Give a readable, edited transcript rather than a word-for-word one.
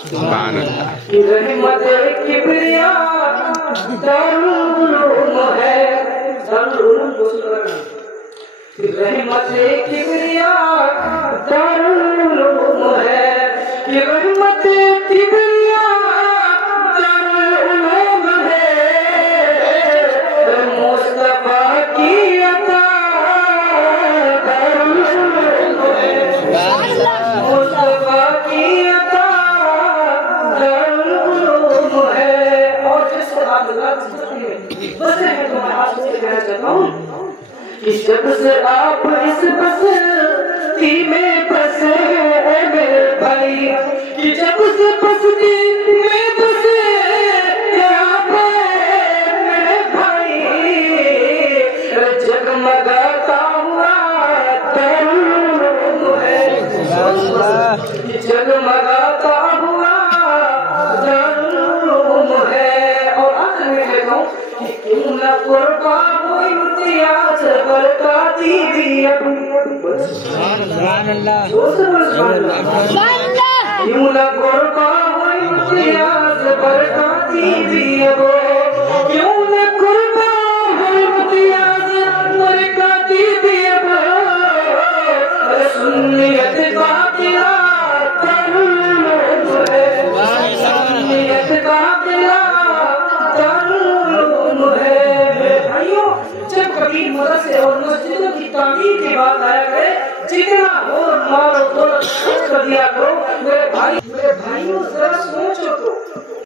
सुभान अल्लाह। रहमत किबरिया दारुल उलूम है, दारुल उलूम। रहमत किबरिया दारुल उलूम है, रहमत किबरिया दारुल उलूम है। मुस्तफा की अता दारुल उलूम है, मुस्तफा की अता दारुल उलूम है। और जैसे आप बस है तो मैं आपसे कहना चाहता हूँ कि जब से आप इस बस्ती में बसे हैं मेरे भाई, कि जब से बस्ती में बसे यहाँ पे मेरे भाई, जगमगाता हुआ दारुल उलूम है, जगमगाता हुआ दारुल उलूम है। और आखिर में कहता हूँ कि क्यों न कुर्बान हो इम्तियाज बरकाती भी क्यों न कुर्बान हो इम्तियाज बरकाती भी क्यों न कुर्बान हो इम्तियाज बरकाती भी सुन्नियत बातिला दारुल उलूम है, सुन्नियत बातिला दारुल उलूम है। भाइयों, जब कभी मदरसे और मस्जिदों की तामीर की बात आया करे, जितना हो मारो दौलत खर्च कर दिया करो। मेरे भाइयों, जरा सोचो तो।